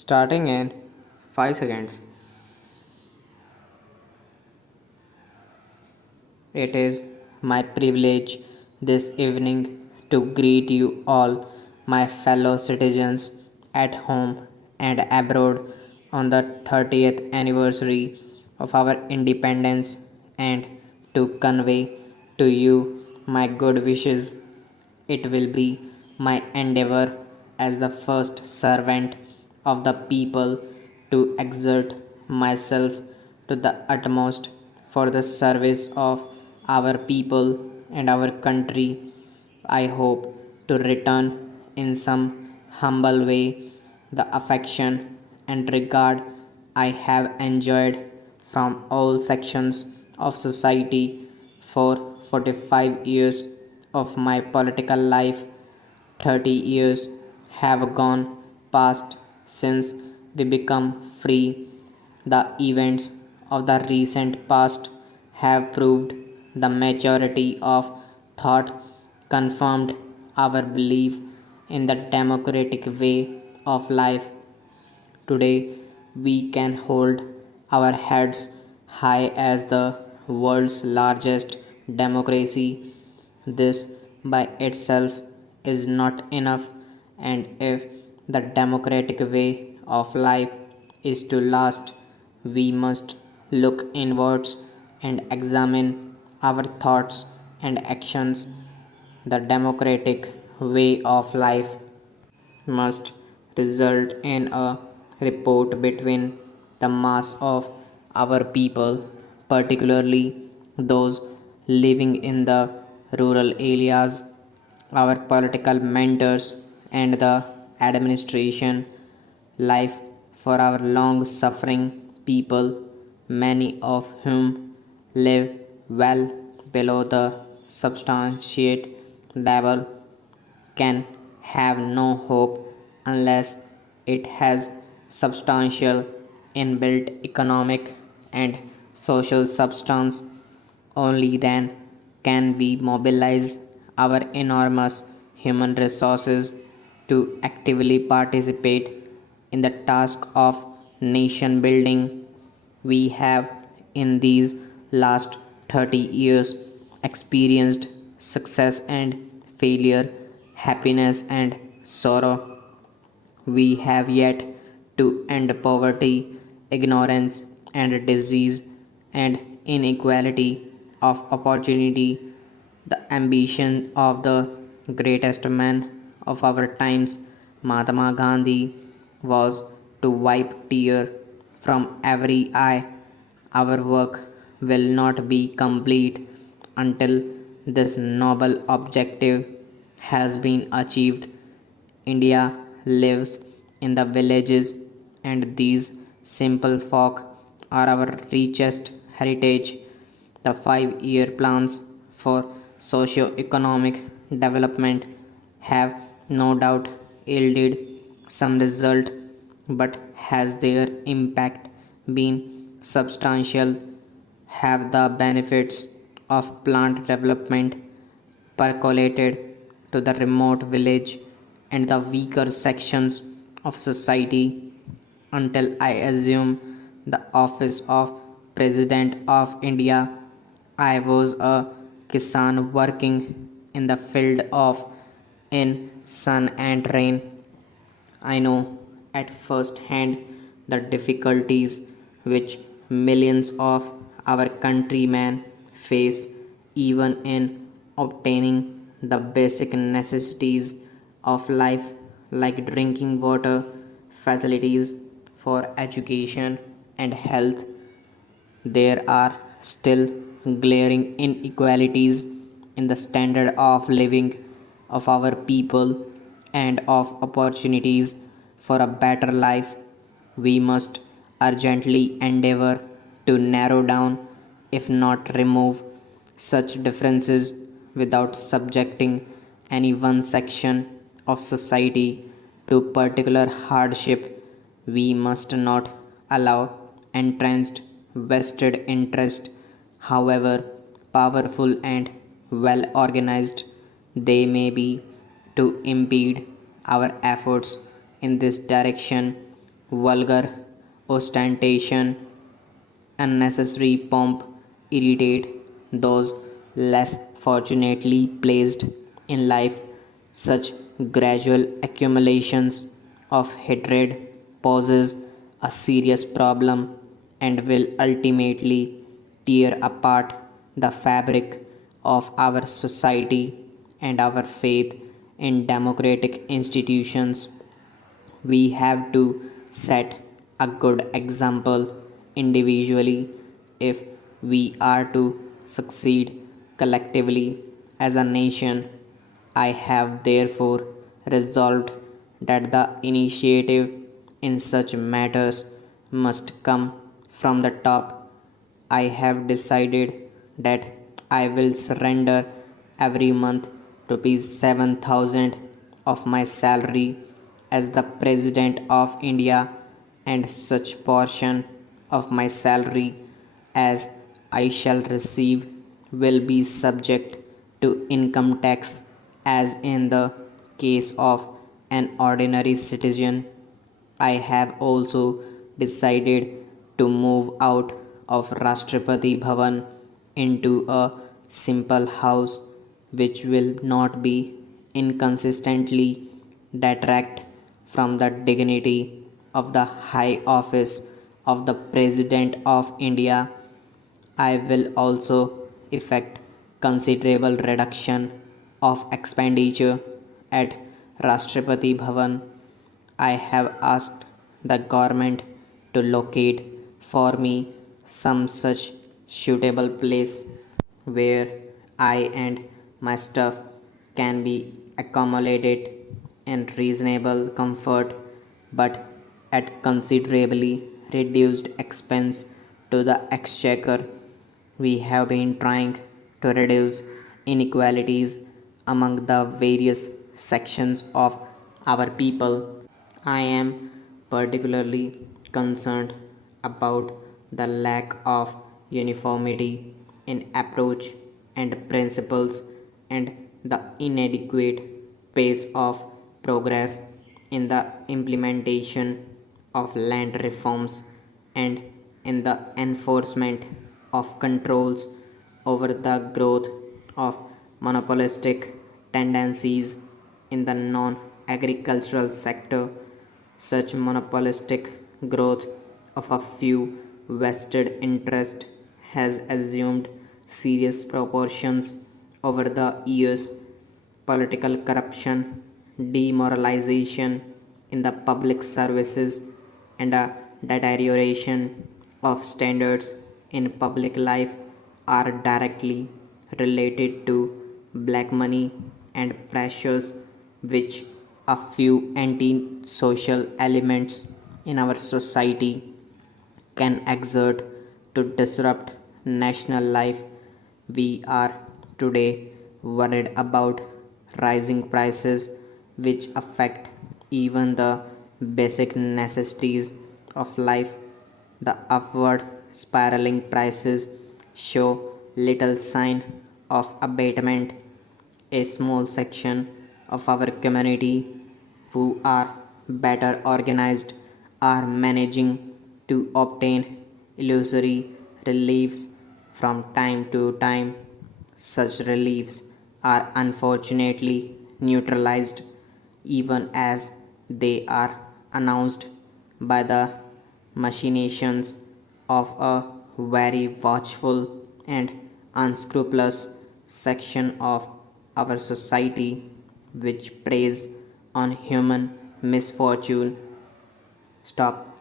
Starting in 5 seconds. It is my privilege this evening to greet you all, my fellow citizens at home and abroad, on the 30th anniversary of our independence and to convey to you my good wishes. It will be my endeavor as the first servant of the people to exert myself to the utmost for the service of our people and our country. I hope to return in some humble way the affection and regard I have enjoyed from all sections of society for 45 years of my political life. 30 years have gone past since we become free. The events of the recent past have proved the maturity of thought, confirmed our belief in the democratic way of life. Today, we can hold our heads high as the world's largest democracy. This by itself is not enough, and if the democratic way of life is to last, we must look inwards and examine our thoughts and actions. The democratic way of life must result in a rapport between the mass of our people, particularly those living in the rural areas, our political mentors, and the administration. Life for our long suffering people, many of whom live well below the substantiate level, can have no hope unless it has substantial inbuilt economic and social substance. Only then can we mobilize our enormous human resources to actively participate in the task of nation building. We have in these last 30 years experienced success and failure, happiness and sorrow. We have yet to end poverty, ignorance, and disease, and inequality of opportunity. The ambition of the greatest man of our times, Mahatma Gandhi, was to wipe tear from every eye. Our work will not be complete until this noble objective has been achieved. India lives in the villages, and these simple folk are our richest heritage. The 5 year plans for socio-economic development have no doubt yielded some result, but has their impact been substantial? Have the benefits of plant development percolated to the remote village and the weaker sections of society? Until I assumed the office of President of India, I was a Kisan working in the field of in sun and rain. I know at first hand the difficulties which millions of our countrymen face even in obtaining the basic necessities of life like drinking water, facilities for education and health. There are still glaring inequalities in the standard of living of our people and of opportunities for a better life. We must urgently endeavor to narrow down, if not remove, such differences without subjecting any one section of society to particular hardship. We must not allow entrenched vested interest, however powerful and well organized they may be, to impede our efforts in this direction. vulgar ostentation, unnecessary pomp irritate those less fortunately placed in life. Such gradual accumulations of hatred poses a serious problem and will ultimately tear apart the fabric of our society and our faith in democratic institutions. We have to set a good example individually if we are to succeed collectively as a nation. I have therefore resolved that the initiative in such matters must come from the top. I have decided that I will surrender every month rupees 7,000 of my salary as the President of India, and such portion of my salary as I shall receive will be subject to income tax as in the case of an ordinary citizen. I have also decided to move out of Rashtrapati Bhavan into a simple house which will not be inconsistently detract from the dignity of the high office of the President of India. I will also effect considerable reduction of expenditure at Rashtrapati Bhavan. I have asked the government to locate for me some such suitable place where I and my staff can be accommodated in reasonable comfort but at considerably reduced expense to the exchequer. We have been trying to reduce inequalities among the various sections of our people. I am particularly concerned about the lack of uniformity in approach and principles and the inadequate pace of progress in the implementation of land reforms and in the enforcement of controls over the growth of monopolistic tendencies in the non agricultural sector. Such monopolistic growth of a few vested interests has assumed serious proportions over the years. Political corruption, demoralization in the public services, and a deterioration of standards in public life are directly related to black money and pressures which a few anti-social elements in our society can exert to disrupt national life. We are today worried about rising prices which affect even the basic necessities of life. The upward spiraling prices show little sign of abatement. A small section of our community who are better organized are managing to obtain illusory reliefs from time to time. Such reliefs are unfortunately neutralized even as they are announced by the machinations of a very watchful and unscrupulous section of our society which preys on human misfortune. Stop.